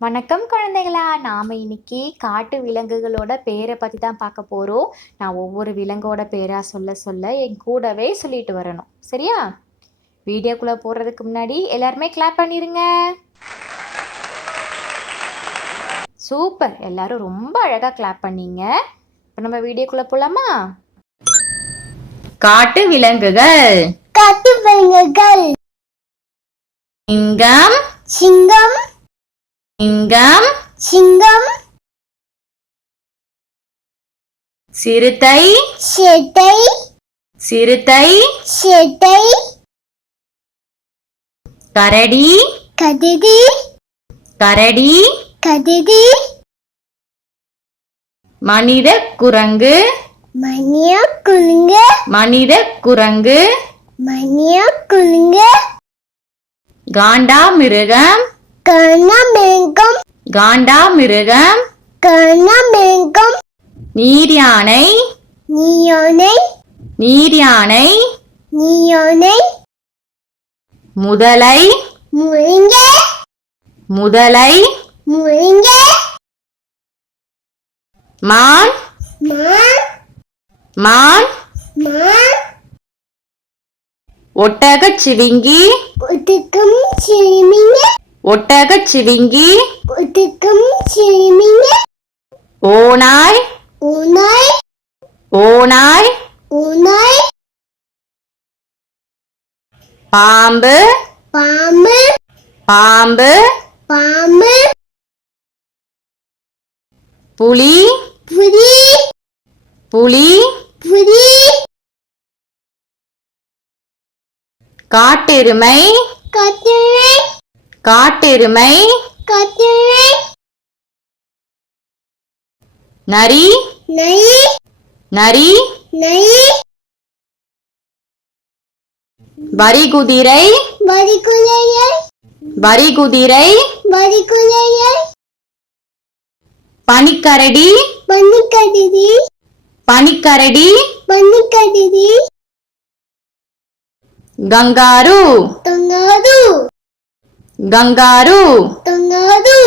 வணக்கம் குழந்தைகளா. நாம இன்னைக்கு காட்டு விலங்குகளோட பேரை பத்தி தான் பார்க்க போறோம். நான் ஒவ்வொரு விலங்கோட பேரா சொல்ல சொல்ல என் கூடவே சொல்லிட்டு வரணும், சரியா? வீடியோக்குள்ள போறதுக்கு முன்னாடி எல்லாருமே கிளாப் பண்ணிருங்க. சூப்பர், எல்லாரும் ரொம்ப அழகா கிளாப் பண்ணீங்க. இப்போ நம்ம வீடியோக்குள்ள போலாமா? காட்டு விலங்குகள். காட்டு விலங்குகள். சிங்கம் சிங்கம் சிங்கம் சிங்கம் சிறுத்தை சிறுத்தை சிறுத்தை சிறுத்தை கரடி கரடி கரடி கரடி மனித குரங்கு மணிய குலுங்க மனித குரங்கு மணிய குலுங்க காண்டாமிருகம் கனமேகம் காண்டாமிருகம் கனமேகம் நீர்யானை நீயோனை நீர்யானை நீயோனை முதலை முருங்க முதலை முருங்க மான் மான் மான் மான் ஒட்டகச் சிவிங்கி ஒட்டுக்கும் சிறுமிங்க ஒட்டகச் சிவிங்கி ஒட்டுக்கும் சிறுமிங்க ஓநாய் உனாய் ஓநாய் உனாய் பாம்பு பாம்பு பாம்பு பாம்பு புலி புலி புலி புலி காட்டெருமை கட்டுரை காட்டெருமை கட்டுரை நரி நரி நரி நரி வரிகுதிரை வரிக்குலையை வரிகுதிரை வரிக்குலையை பனிக்கரடி பன்னிக்கடிதி பனிக்கரடி பன்னிக்கடிதி கங்காரு தொங்காது கங்காரு தொங்காது